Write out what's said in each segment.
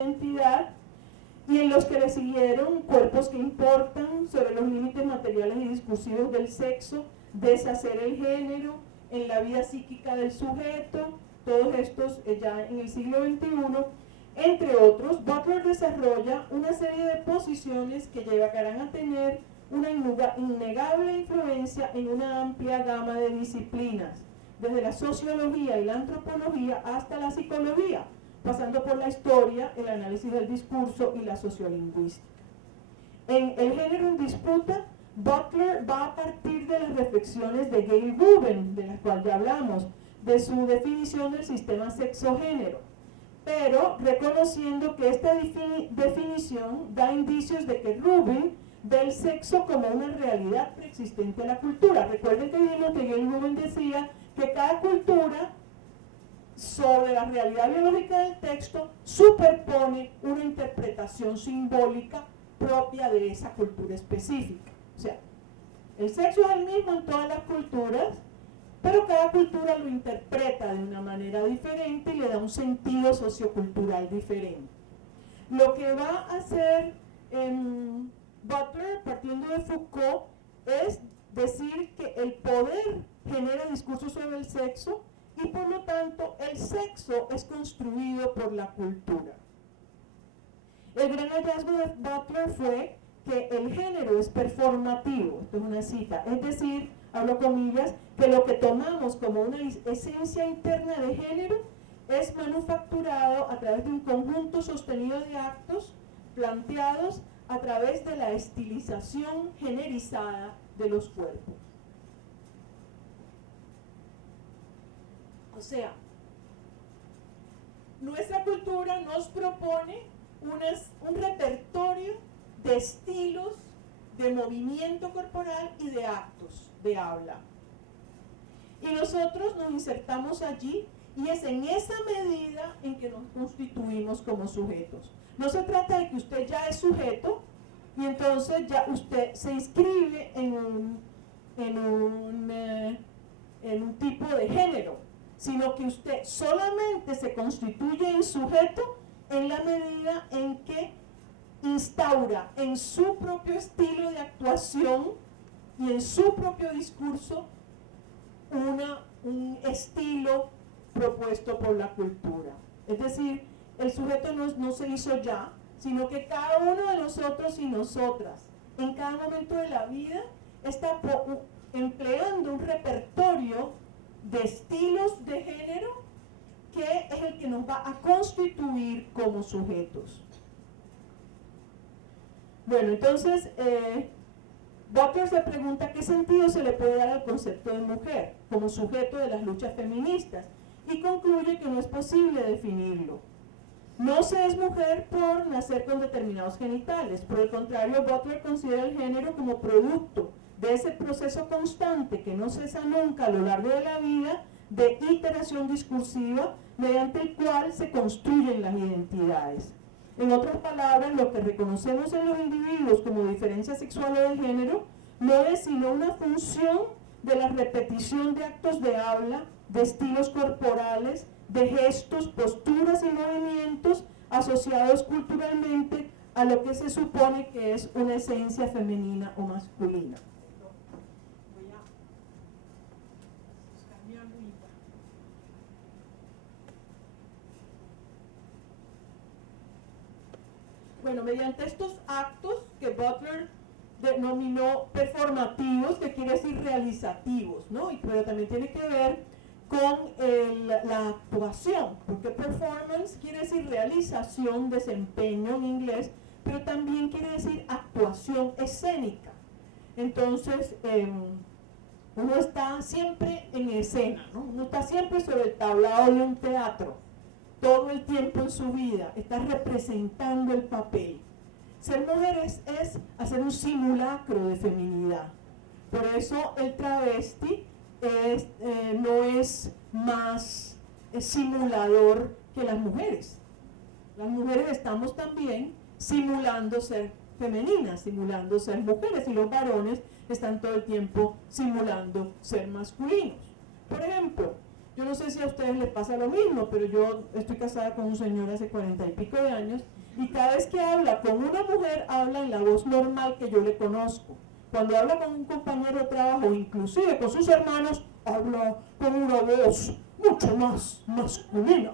identidad, y en los que le siguieron Cuerpos que importan, sobre los límites materiales y discursivos del sexo, Deshacer el género, En la vida psíquica del sujeto, todos estos ya en el siglo XXI. Entre otros, Butler desarrolla una serie de posiciones que llegarán a tener una innegable influencia en una amplia gama de disciplinas, desde la sociología y la antropología hasta la psicología, pasando por la historia, el análisis del discurso y la sociolingüística. En El género en disputa, Butler va a partir de las reflexiones de Gayle Rubin, de las cuales ya hablamos, de su definición del sistema sexo-género, pero reconociendo que esta definición da indicios de que Rubin ve el sexo como una realidad preexistente a la cultura. Recuerden que vimos que Gayle Rubin decía que cada cultura, sobre la realidad biológica del texto, superpone una interpretación simbólica propia de esa cultura específica. O sea, el sexo es el mismo en todas las culturas, pero cada cultura lo interpreta de una manera diferente y le da un sentido sociocultural diferente. Lo que va a hacer Butler, partiendo de Foucault, es decir que el poder genera discursos sobre el sexo y por lo tanto el sexo es construido por la cultura. El gran hallazgo de Butler fue que el género es performativo, esto es una cita, es decir, hablo comillas, que lo que tomamos como una esencia interna de género es manufacturado a través de un conjunto sostenido de actos planteados a través de la estilización generizada de los cuerpos. O sea, nuestra cultura nos propone un repertorio de estilos, de movimiento corporal y de actos de habla. Y nosotros nos insertamos allí y es en esa medida en que nos constituimos como sujetos. No se trata de que usted ya es sujeto y entonces ya usted se inscribe en un tipo de género, sino que usted solamente se constituye en sujeto en la medida en que instaura en su propio estilo de actuación y en su propio discurso un estilo propuesto por la cultura. Es decir, el sujeto no se hizo ya, sino que cada uno de nosotros y nosotras, en cada momento de la vida, está empleando un repertorio de estilos de género que es el que nos va a constituir como sujetos. Bueno, entonces, Butler se pregunta qué sentido se le puede dar al concepto de mujer como sujeto de las luchas feministas y concluye que no es posible definirlo. No se es mujer por nacer con determinados genitales, por el contrario, Butler considera el género como producto de ese proceso constante que no cesa nunca a lo largo de la vida de iteración discursiva mediante el cual se construyen las identidades. En otras palabras, lo que reconocemos en los individuos como diferencia sexual o de género no es sino una función de la repetición de actos de habla, de estilos corporales, de gestos, posturas y movimientos asociados culturalmente a lo que se supone que es una esencia femenina o masculina. Voy a buscar mi agüita. Bueno, mediante estos actos que Butler denominó performativos, que quiere decir realizativos, ¿no? Pero también tiene que ver con la actuación, porque performance quiere decir realización, desempeño en inglés, pero también quiere decir actuación escénica. Entonces, uno está siempre en escena, ¿no? Uno está siempre sobre el tablado de un teatro, todo el tiempo en su vida, está representando el papel. Ser mujer es hacer un simulacro de feminidad. Por eso el travesti no es más simulador que las mujeres. Las mujeres estamos también simulando ser femeninas, simulando ser mujeres, y los varones están todo el tiempo simulando ser masculinos. Por ejemplo, Yo no sé si a ustedes les pasa lo mismo, pero yo estoy casada con un señor hace 40 y pico de años y cada vez que habla con una mujer habla en la voz normal que yo le conozco. Cuando habla con un compañero de trabajo, inclusive con sus hermanos, habla con una voz mucho más masculina.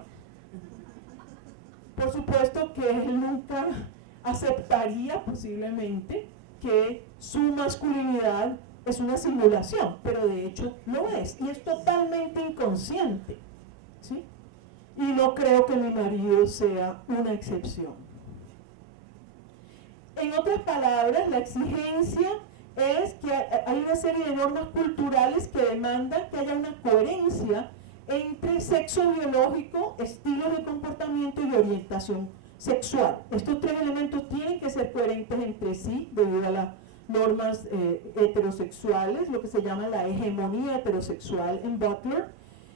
Por supuesto que él nunca aceptaría posiblemente que su masculinidad es una simulación, pero de hecho lo es, y es totalmente inconsciente, ¿sí? Y no creo que mi marido sea una excepción. En otras palabras, la exigencia es que hay una serie de normas culturales que demandan que haya una coherencia entre sexo biológico, estilos de comportamiento y orientación sexual. Estos tres elementos tienen que ser coherentes entre sí debido a las normas heterosexuales, lo que se llama la hegemonía heterosexual en Butler.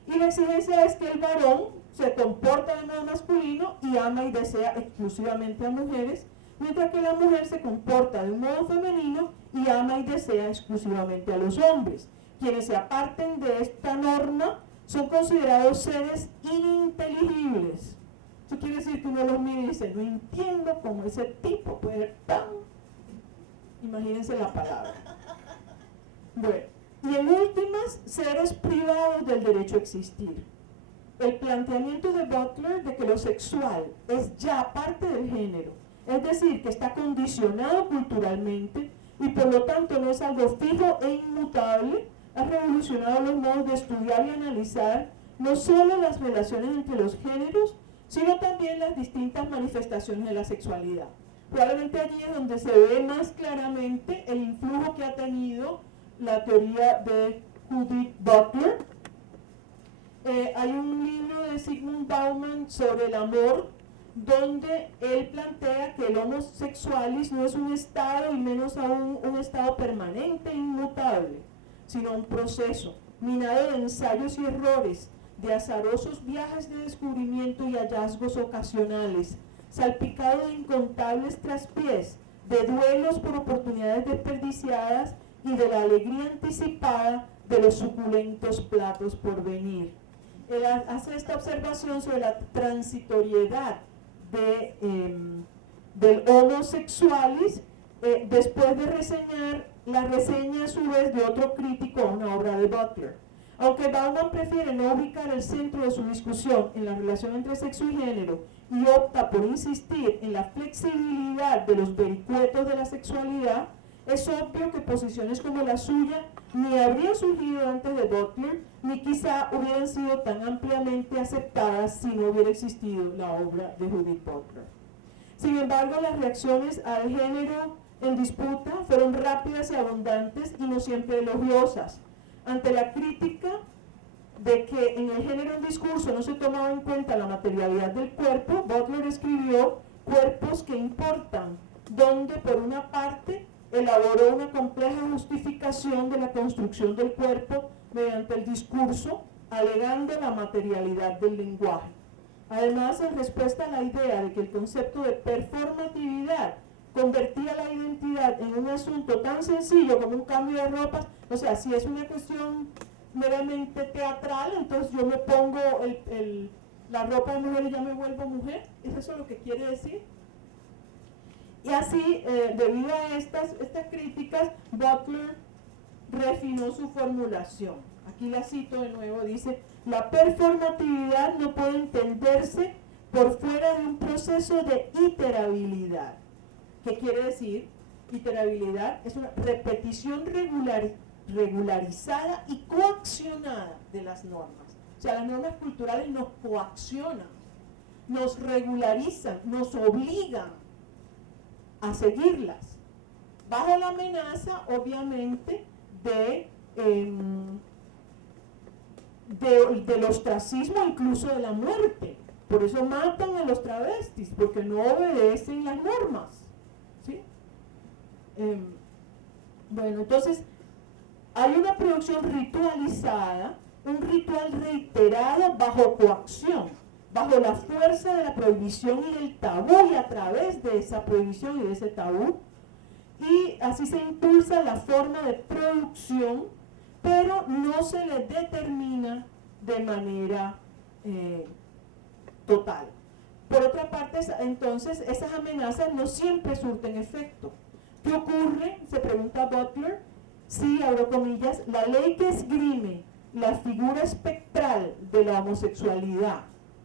Y la exigencia es que el varón se comporta de modo masculino y ama y desea exclusivamente a mujeres, mientras que la mujer se comporta de un modo femenino y ama y desea exclusivamente a los hombres. Quienes se aparten de esta norma son considerados seres ininteligibles. Eso quiere decir que uno los mira y dice, no entiendo cómo ese tipo puede ser tan... Imagínense la palabra. Bueno, y en últimas, seres privados del derecho a existir. El planteamiento de Butler de que lo sexual es ya parte del género, es decir, que está condicionado culturalmente y por lo tanto no es algo fijo e inmutable, ha revolucionado los modos de estudiar y analizar no solo las relaciones entre los géneros, sino también las distintas manifestaciones de la sexualidad. Probablemente allí es donde se ve más claramente el influjo que ha tenido la teoría de Judith Butler. Hay un libro de Zygmunt Bauman sobre el amor, donde él plantea que el homosexualis no es un estado y menos aún un estado permanente e inmutable, sino un proceso minado de ensayos y errores, de azarosos viajes de descubrimiento y hallazgos ocasionales, salpicado de incontables traspiés, de duelos por oportunidades desperdiciadas y de la alegría anticipada de los suculentos platos por venir. Él hace esta observación sobre la transitoriedad del homosexualis después de reseñar la reseña a su vez de otro crítico a una obra de Butler. Aunque Bauman prefiere no ubicar el centro de su discusión en la relación entre sexo y género y opta por insistir en la flexibilidad de los vericuetos de la sexualidad, es obvio que posiciones como la suya ni habrían surgido antes de Butler, ni quizá hubieran sido tan ampliamente aceptadas si no hubiera existido la obra de Judith Butler. Sin embargo, las reacciones al género en disputa fueron rápidas y abundantes y no siempre elogiosas. Ante la crítica de que en el género en discurso no se tomaba en cuenta la materialidad del cuerpo, Butler escribió Cuerpos que importan, donde por una parte elaboró una compleja justificación de la construcción del cuerpo mediante el discurso, alegando la materialidad del lenguaje. Además, en respuesta a la idea de que el concepto de performatividad convertía la identidad en un asunto tan sencillo como un cambio de ropas, o sea, si es una cuestión meramente teatral, entonces yo me pongo la ropa de mujer y ya me vuelvo mujer, ¿es eso lo que quiere decir? Y así, debido a estas críticas, Butler refinó su formulación. Aquí la cito de nuevo, dice, la performatividad no puede entenderse por fuera de un proceso de iterabilidad. ¿Qué quiere decir? Iterabilidad es una repetición regularizada y coaccionada de las normas. O sea, las normas culturales nos coaccionan, nos regularizan, nos obligan a seguirlas, bajo la amenaza, obviamente, del ostracismo, incluso de la muerte. Por eso matan a los travestis, porque no obedecen las normas. ¿Sí? Bueno, entonces, hay una producción ritualizada, un ritual reiterado bajo coacción, bajo la fuerza de la prohibición y del tabú, y a través de esa prohibición y de ese tabú, y así se impulsa la forma de producción, pero no se le determina de manera total. Por otra parte, entonces, esas amenazas no siempre surten efecto. ¿Qué ocurre? Se pregunta Butler, si, abro comillas, la ley que esgrime la figura espectral de la homosexualidad,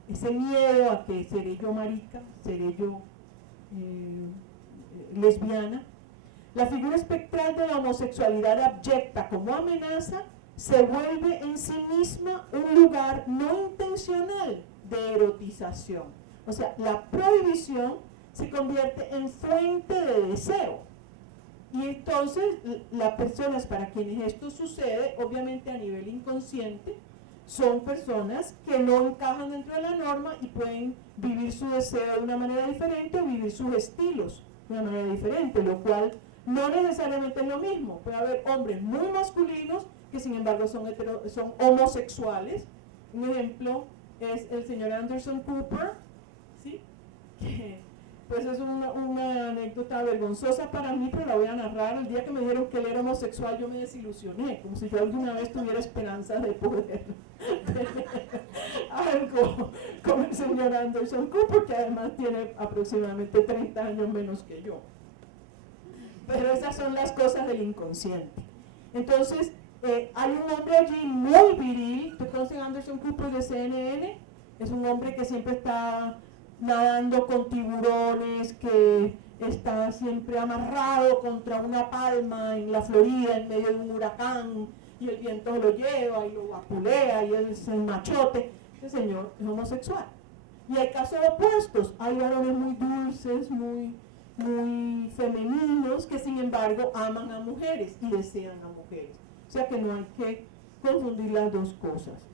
ese miedo a que seré yo marica, seré yo lesbiana, la figura espectral de la homosexualidad abyecta como amenaza se vuelve en sí misma un lugar no intencional de erotización. O sea, la prohibición se convierte en fuente de deseo. Y entonces las personas para quienes esto sucede, obviamente a nivel inconsciente, son personas que no encajan dentro de la norma y pueden vivir su deseo de una manera diferente o vivir sus estilos de una manera diferente, lo cual no necesariamente es lo mismo. Puede haber hombres muy masculinos que sin embargo son homosexuales. Un ejemplo es el señor Anderson Cooper, ¿sí? Que pues es una anécdota vergonzosa para mí, pero la voy a narrar. El día que me dijeron que él era homosexual, yo me desilusioné, como si yo alguna vez tuviera esperanza de poder algo con el señor Anderson Cooper, que además tiene aproximadamente 30 años menos que yo. Pero esas son las cosas del inconsciente. Entonces, hay un hombre allí muy viril. ¿Tú conoces a Anderson Cooper de CNN? Es un hombre que siempre está nadando con tiburones, que está siempre amarrado contra una palma en la Florida en medio de un huracán y el viento lo lleva y lo vapulea y él es el machote. Ese señor es homosexual. Y hay casos opuestos, hay varones muy dulces, muy femeninos, que sin embargo aman a mujeres y desean a mujeres. O sea que no hay que confundir las dos cosas.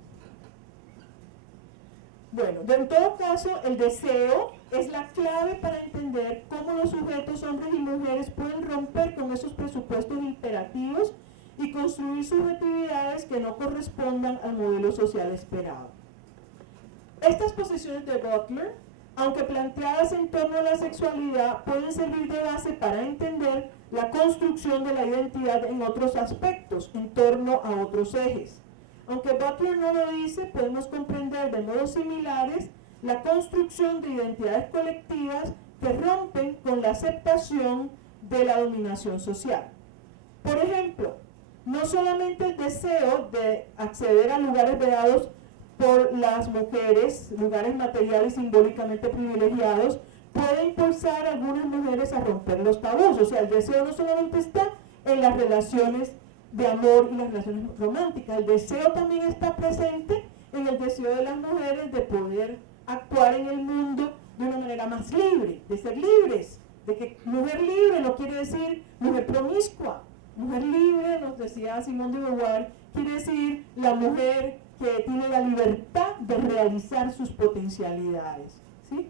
Bueno, en todo caso, el deseo es la clave para entender cómo los sujetos, hombres y mujeres, pueden romper con esos presupuestos imperativos y construir subjetividades que no correspondan al modelo social esperado. Estas posiciones de Butler, aunque planteadas en torno a la sexualidad, pueden servir de base para entender la construcción de la identidad en otros aspectos, en torno a otros ejes. Aunque Butler no lo dice, podemos comprender de modos similares la construcción de identidades colectivas que rompen con la aceptación de la dominación social. Por ejemplo, no solamente el deseo de acceder a lugares vedados por las mujeres, lugares materiales simbólicamente privilegiados, puede impulsar a algunas mujeres a romper los tabús. O sea, el deseo no solamente está en las relaciones de amor y las relaciones románticas, el deseo también está presente en el deseo de las mujeres de poder actuar en el mundo de una manera más libre, de ser libres, de que mujer libre no quiere decir mujer promiscua. Mujer libre, nos decía Simone de Beauvoir, quiere decir la mujer que tiene la libertad de realizar sus potencialidades, ¿sí?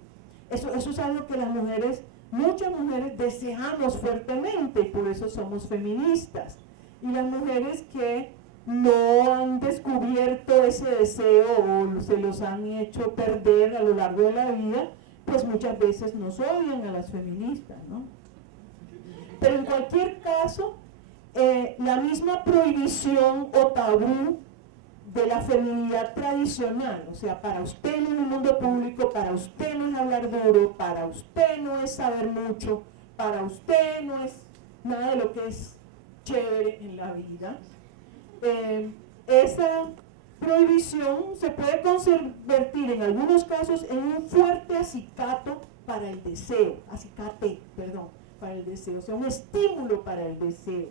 Eso es algo que las mujeres, muchas mujeres deseamos fuertemente, y por eso somos feministas. Y las mujeres que no han descubierto ese deseo o se los han hecho perder a lo largo de la vida, pues muchas veces nos odian a las feministas, ¿no? Pero en cualquier caso, la misma prohibición o tabú de la feminidad tradicional, o sea, para usted no es el mundo público, para usted no es hablar duro, para usted no es saber mucho, para usted no es nada de lo que es chévere en la vida. Esa prohibición se puede convertir en algunos casos en un fuerte acicate para el deseo, para el deseo, o sea, un estímulo para el deseo.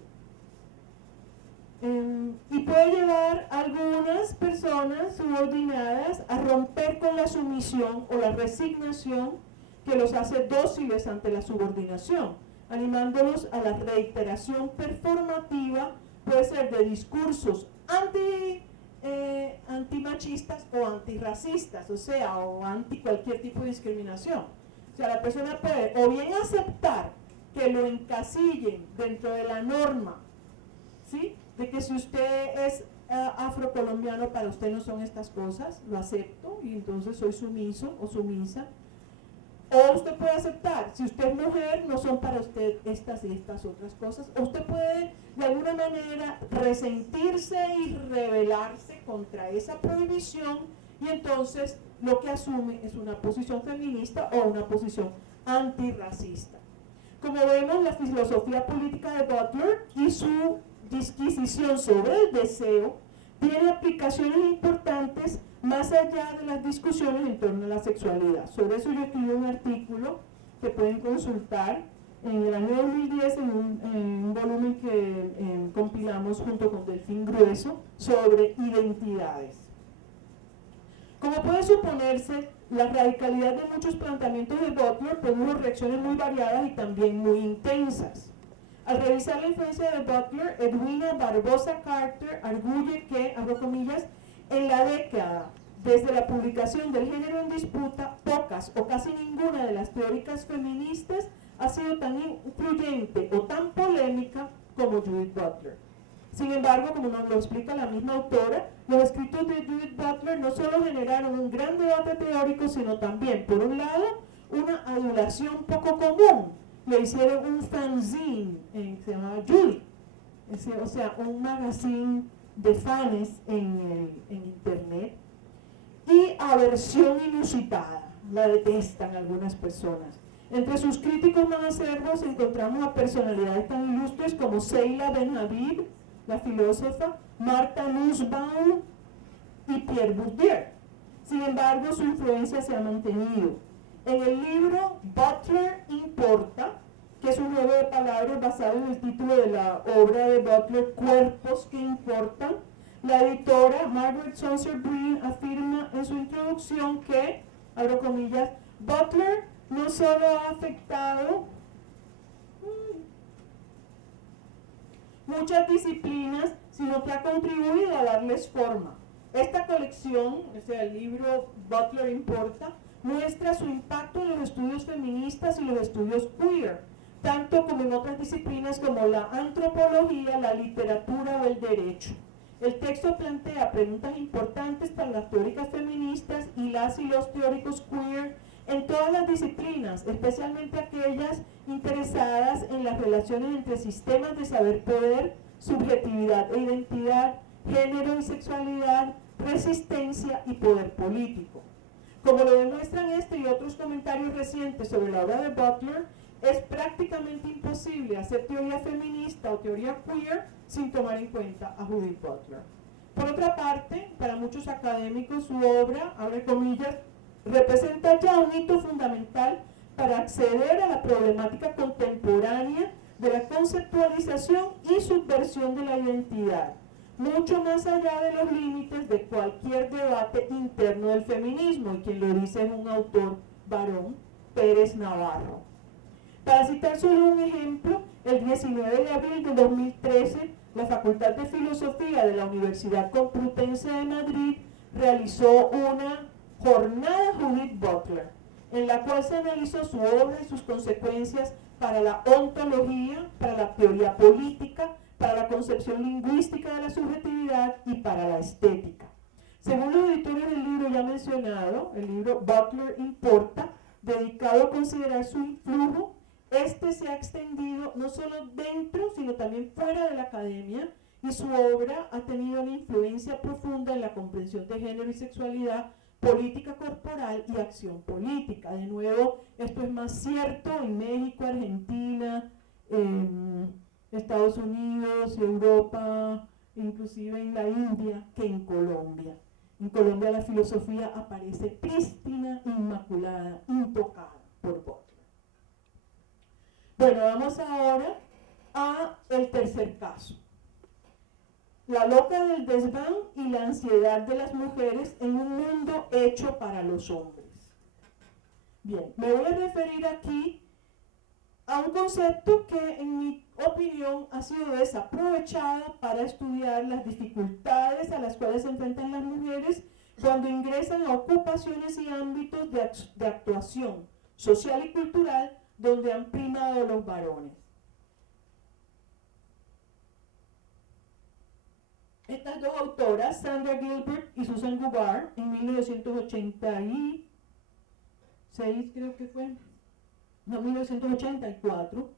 Y puede llevar a algunas personas subordinadas a romper con la sumisión o la resignación que los hace dóciles ante la subordinación, animándolos a la reiteración performativa, puede ser de discursos antimachistas o antirracistas, o sea, o anti cualquier tipo de discriminación. O sea, la persona puede o bien aceptar que lo encasillen dentro de la norma, ¿sí?, de que si usted es afrocolombiano, para usted no son estas cosas, lo acepto y entonces soy sumiso o sumisa. O usted puede aceptar, si usted es mujer, no son para usted estas y estas otras cosas. O usted puede, de alguna manera, resentirse y rebelarse contra esa prohibición, y entonces lo que asume es una posición feminista o una posición antirracista. Como vemos, la filosofía política de Butler y su disquisición sobre el deseo tiene aplicaciones importantes más allá de las discusiones en torno a la sexualidad. Sobre eso yo escribí un artículo que pueden consultar en el año 2010 en un volumen que compilamos junto con Delfín Grueso sobre identidades. Como puede suponerse, la radicalidad de muchos planteamientos de Butler produjo reacciones muy variadas y también muy intensas. Al revisar la influencia de Butler, Edwina Barbosa Carter arguye que, abro comillas, en la década desde la publicación del Género en Disputa, pocas o casi ninguna de las teóricas feministas ha sido tan influyente o tan polémica como Judith Butler. Sin embargo, como nos lo explica la misma autora, los escritos de Judith Butler no solo generaron un gran debate teórico, sino también, por un lado, una adulación poco común. Le hicieron un fanzine que se llamaba Julie, o sea, un magazine de fans en internet, y aversión inusitada, la detestan algunas personas. Entre sus críticos más acervos encontramos a personalidades tan ilustres como Seila Ben-Habib, la filósofa, Martha Nussbaum y Pierre Bourdieu. Sin embargo, su influencia se ha mantenido. En el libro Butler Importa, que es un juego de palabras basado en el título de la obra de Butler, Cuerpos que Importan, la editora Margaret Sanger Green afirma en su introducción que, abro comillas, Butler no solo ha afectado muchas disciplinas, sino que ha contribuido a darles forma. Esta colección, o sea, el libro Butler Importa, muestra su impacto en los estudios feministas y los estudios queer, tanto como en otras disciplinas como la antropología, la literatura o el derecho. El texto plantea preguntas importantes para las teóricas feministas y las y los teóricos queer en todas las disciplinas, especialmente aquellas interesadas en las relaciones entre sistemas de saber-poder, subjetividad e identidad, género y sexualidad, resistencia y poder político. Como lo demuestran este y otros comentarios recientes sobre la obra de Butler, es prácticamente imposible hacer teoría feminista o teoría queer sin tomar en cuenta a Judith Butler. Por otra parte, para muchos académicos, su obra, abre comillas, representa ya un hito fundamental para acceder a la problemática contemporánea de la conceptualización y subversión de la identidad, mucho más allá de los límites de cualquier debate interno del feminismo, y quien lo dice es un autor varón, Pérez Navarro. Para citar solo un ejemplo, el 19 de abril de 2013, la Facultad de Filosofía de la Universidad Complutense de Madrid realizó una jornada Judith Butler, en la cual se analizó su obra y sus consecuencias para la ontología, para la teoría política, para la concepción lingüística de la subjetividad y para la estética. Según los editores del libro ya mencionado, el libro Butler Importa, dedicado a considerar su influjo, este se ha extendido no solo dentro, sino también fuera de la academia, y su obra ha tenido una influencia profunda en la comprensión de género y sexualidad, política corporal y acción política. De nuevo, esto es más cierto en México, Argentina, Estados Unidos, Europa, inclusive en la India, que en Colombia. En Colombia la filosofía aparece prístina, inmaculada, intocada por Butler. Bueno, vamos ahora a el tercer caso. La loca del desván y la ansiedad de las mujeres en un mundo hecho para los hombres. Bien, me voy a referir aquí a un concepto que en mi opinión ha sido desaprovechada para estudiar las dificultades a las cuales se enfrentan las mujeres cuando ingresan a ocupaciones y ámbitos de actuación social y cultural donde han primado los varones. Estas dos autoras, Sandra Gilbert y Susan Gubar, en 1986, creo que fue, no 1984,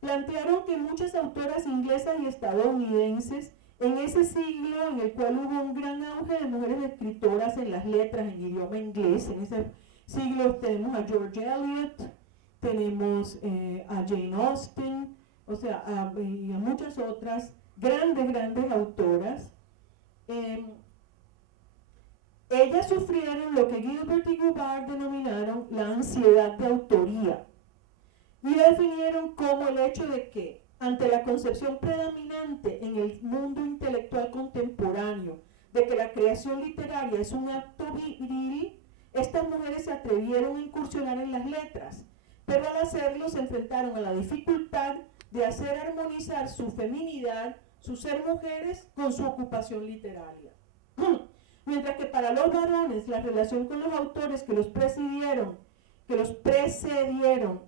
plantearon que muchas autoras inglesas y estadounidenses en ese siglo en el cual hubo un gran auge de mujeres escritoras en las letras en idioma inglés, en ese siglo tenemos a George Eliot, tenemos a Jane Austen, o sea, y a muchas otras grandes autoras. Ellas sufrieron lo que Gilbert y Goubart denominaron la ansiedad de autoría y la definieron como el hecho de que ante la concepción predominante en el mundo intelectual contemporáneo de que la creación literaria es un acto viril, estas mujeres se atrevieron a incursionar en las letras, pero al hacerlo se enfrentaron a la dificultad de hacer armonizar su feminidad, su ser mujeres, con su ocupación literaria. Mientras que para los varones la relación con los autores que los precedieron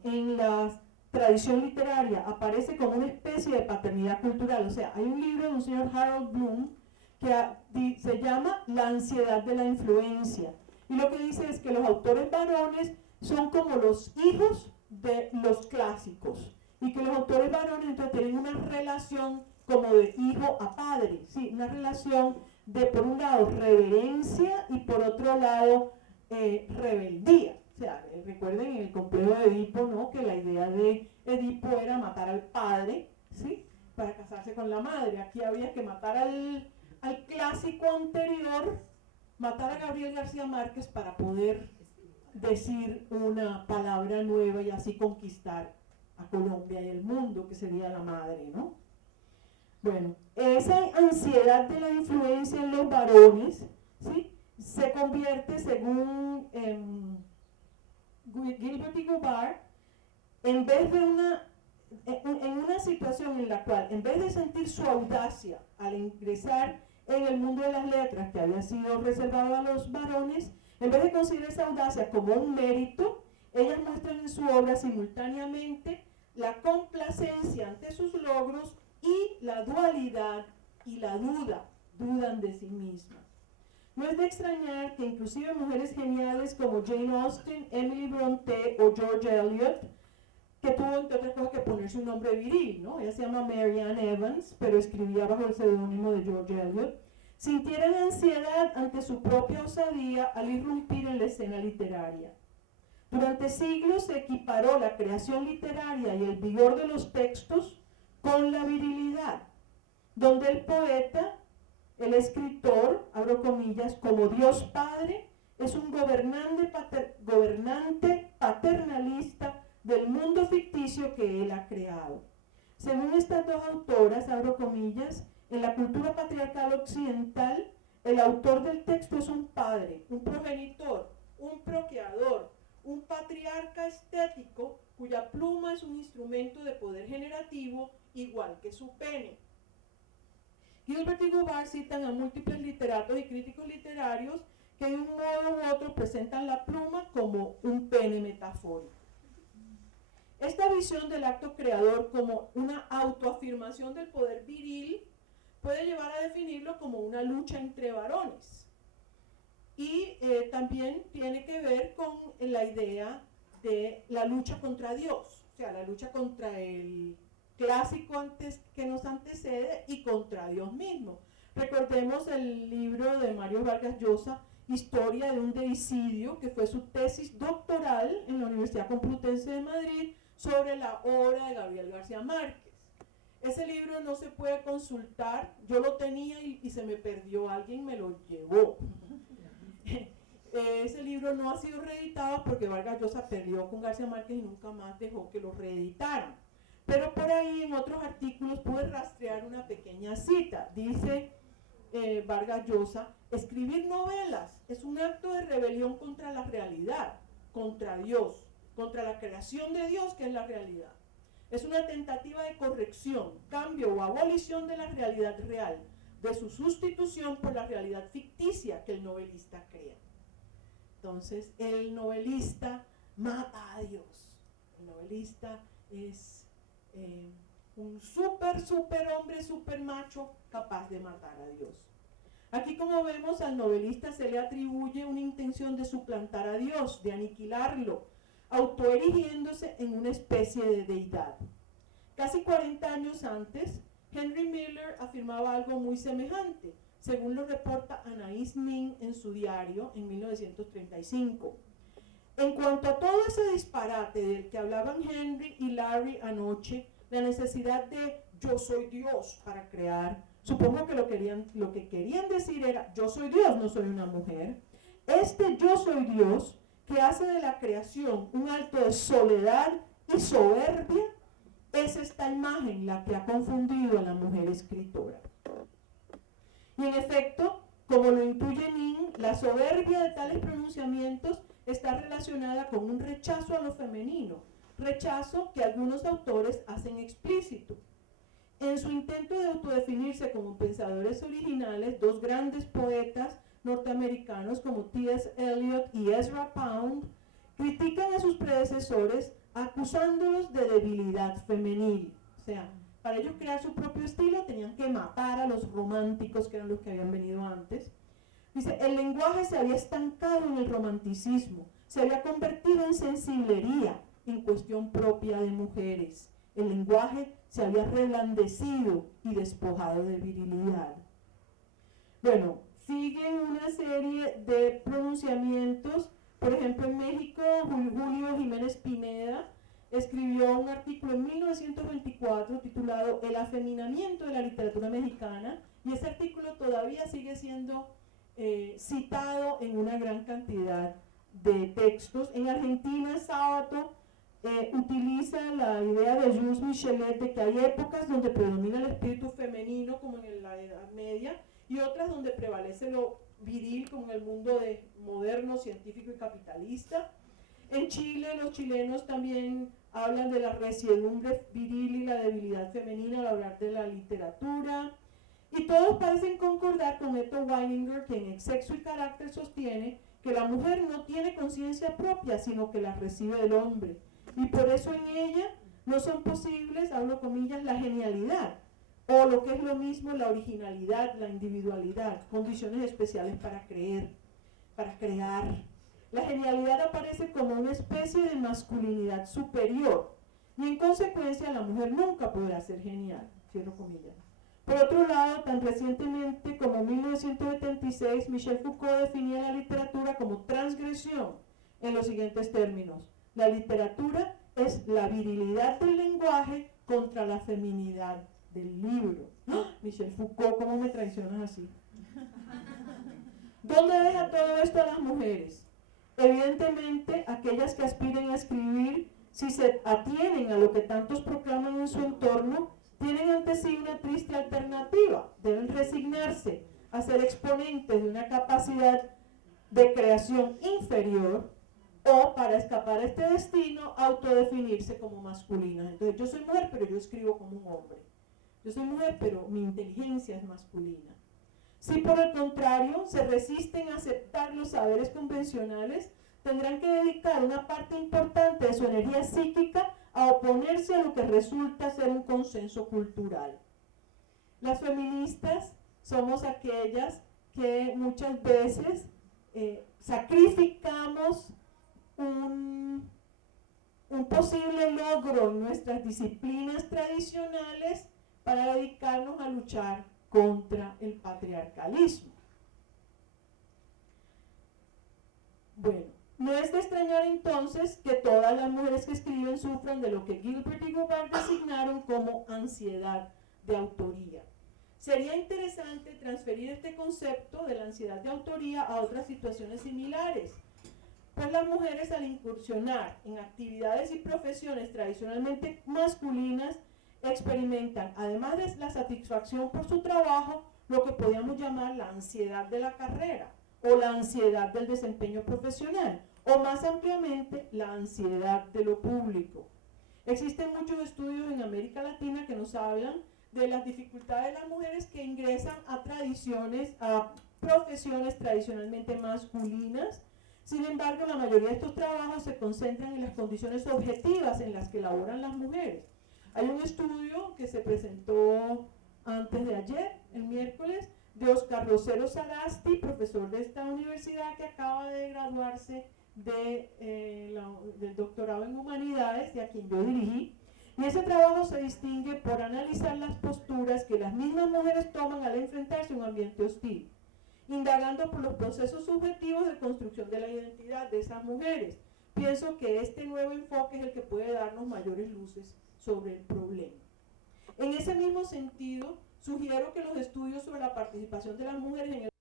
en la tradición literaria aparece como una especie de paternidad cultural. O sea, hay un libro de un señor Harold Bloom que se llama La ansiedad de la influencia. Y lo que dice es que los autores varones son como los hijos de los clásicos. Y que los autores varones entonces tienen una relación como de hijo a padre. ¿Sí? Una relación de, por un lado, reverencia y por otro lado, rebeldía. O sea, recuerden en el complejo de Edipo, ¿no? Que la idea de Edipo era matar al padre, ¿sí? Para casarse con la madre. Aquí habría que matar al clásico anterior, matar a Gabriel García Márquez para poder decir una palabra nueva y así conquistar a Colombia y el mundo, que sería la madre, ¿no? Bueno, esa ansiedad de la influencia en los varones, ¿sí? Se convierte, según Gilbert y Goubart, en vez de en una situación en la cual, en vez de sentir su audacia al ingresar en el mundo de las letras, que había sido reservado a los varones, en vez de considerar esa audacia como un mérito, ellas muestran en su obra simultáneamente la complacencia ante sus logros y la dualidad y la dudan de sí mismas. No es de extrañar que inclusive mujeres geniales como Jane Austen, Emily Bronte o George Eliot, que tuvo entre otras cosas que ponerse un nombre viril, ¿no? Ella se llama Mary Ann Evans, pero escribía bajo el seudónimo de George Eliot, sintieran ansiedad ante su propia osadía al irrumpir en la escena literaria. Durante siglos se equiparó la creación literaria y el vigor de los textos con la virilidad, donde el poeta, el escritor, abro comillas, como Dios Padre, es un gobernante paternalista del mundo ficticio que él ha creado. Según estas dos autoras, abro comillas, en la cultura patriarcal occidental, el autor del texto es un padre, un progenitor, un procreador, un patriarca estético cuya pluma es un instrumento de poder generativo igual que su pene. Gilbert y Goubart citan a múltiples literatos y críticos literarios que de un modo u otro presentan la pluma como un pene metafórico. Esta visión del acto creador como una autoafirmación del poder viril puede llevar a definirlo como una lucha entre varones. Y también tiene que ver con la idea de la lucha contra Dios, o sea, la lucha contra el clásico que nos antecede y contra Dios mismo. Recordemos el libro de Mario Vargas Llosa, Historia de un deicidio, que fue su tesis doctoral en la Universidad Complutense de Madrid sobre la obra de Gabriel García Márquez. Ese libro no se puede consultar, yo lo tenía y se me perdió, alguien me lo llevó. Ese libro no ha sido reeditado porque Vargas Llosa peleó con García Márquez y nunca más dejó que lo reeditaran. Pero por ahí en otros artículos pude rastrear una pequeña cita. Dice Vargas Llosa, escribir novelas es un acto de rebelión contra la realidad, contra Dios, contra la creación de Dios, que es la realidad. Es una tentativa de corrección, cambio o abolición de la realidad real, de su sustitución por la realidad ficticia que el novelista crea. Entonces, el novelista mata a Dios. El novelista es un super hombre, super macho, capaz de matar a Dios. Aquí, como vemos, al novelista se le atribuye una intención de suplantar a Dios, de aniquilarlo, autoerigiéndose en una especie de deidad. Casi 40 años antes, Henry Miller afirmaba algo muy semejante, según lo reporta Anais Nin en su diario en 1935. En cuanto a todo ese disparate del que hablaban Henry y Larry anoche, la necesidad de yo soy Dios para crear, supongo que lo que querían decir era yo soy Dios, no soy una mujer. Este yo soy Dios que hace de la creación un acto de soledad y soberbia, es esta imagen la que ha confundido a la mujer escritora. Y en efecto, como lo intuye Nin, la soberbia de tales pronunciamientos está relacionada con un rechazo a lo femenino, rechazo que algunos autores hacen explícito. En su intento de autodefinirse como pensadores originales, dos grandes poetas norteamericanos como T.S. Eliot y Ezra Pound critican a sus predecesores acusándolos de debilidad femenil. O sea, para ellos crear su propio estilo tenían que matar a los románticos, que eran los que habían venido antes. Dice, el lenguaje se había estancado en el romanticismo, se había convertido en sensiblería, en cuestión propia de mujeres. El lenguaje se había reblandecido y despojado de virilidad. Bueno, siguen una serie de pronunciamientos. Por ejemplo, en México, Julio Jiménez Pineda escribió un artículo en 1924 titulado El afeminamiento de la literatura mexicana, y ese artículo todavía sigue siendo citado en una gran cantidad de textos. En Argentina, Sábato utiliza la idea de Jules Michelet de que hay épocas donde predomina el espíritu femenino, como en la Edad Media, y otras donde prevalece lo viril, como en el mundo moderno, científico y capitalista. En Chile, los chilenos también hablan de la resiedumbre viril y la debilidad femenina al hablar de la literatura. Y todos parecen concordar con Otto Weininger, que en Sexo y Carácter sostiene que la mujer no tiene conciencia propia, sino que la recibe del hombre. Y por eso en ella no son posibles, hablo comillas, la genialidad, o lo que es lo mismo, la originalidad, la individualidad, condiciones especiales para creer, para crear. La genialidad aparece como una especie de masculinidad superior, y en consecuencia la mujer nunca podrá ser genial, cierro comillas. Por otro lado, tan recientemente como 1976, Michel Foucault definía la literatura como transgresión en los siguientes términos. La literatura es la virilidad del lenguaje contra la feminidad del libro. ¡Oh! Michel Foucault, ¿cómo me traicionas así? ¿Dónde deja todo esto a las mujeres? Evidentemente, aquellas que aspiren a escribir, si se atienen a lo que tantos proclaman en su entorno, tienen ante sí una triste alternativa. Deben resignarse a ser exponentes de una capacidad de creación inferior, o, para escapar a este destino, autodefinirse como masculinas. Entonces, yo soy mujer, pero yo escribo como un hombre. Yo soy mujer, pero mi inteligencia es masculina. Si por el contrario se resisten a aceptar los saberes convencionales, tendrán que dedicar una parte importante de su energía psíquica a oponerse a lo que resulta ser un consenso cultural. Las feministas somos aquellas que muchas veces sacrificamos un posible logro en nuestras disciplinas tradicionales para dedicarnos a luchar contra el patriarcalismo. Bueno, no es de extrañar entonces que todas las mujeres que escriben sufran de lo que Gilbert y Goddard designaron como ansiedad de autoría. Sería interesante transferir este concepto de la ansiedad de autoría a otras situaciones similares, pues las mujeres, al incursionar en actividades y profesiones tradicionalmente masculinas, experimentan, además de la satisfacción por su trabajo, lo que podríamos llamar la ansiedad de la carrera o la ansiedad del desempeño profesional, o más ampliamente la ansiedad de lo público. Existen muchos estudios en América Latina que nos hablan de las dificultades de las mujeres que ingresan a profesiones tradicionalmente masculinas. Sin embargo, la mayoría de estos trabajos se concentran en las condiciones objetivas en las que laboran las mujeres. Hay un estudio que se presentó antes de ayer, el miércoles, de Oscar Rosero Sagasti, profesor de esta universidad que acaba de graduarse del doctorado en Humanidades, de a quien yo dirigí, y ese trabajo se distingue por analizar las posturas que las mismas mujeres toman al enfrentarse a un ambiente hostil, indagando por los procesos subjetivos de construcción de la identidad de esas mujeres. Pienso que este nuevo enfoque es el que puede darnos mayores luces sobre el problema. En ese mismo sentido, sugiero que los estudios sobre la participación de las mujeres en el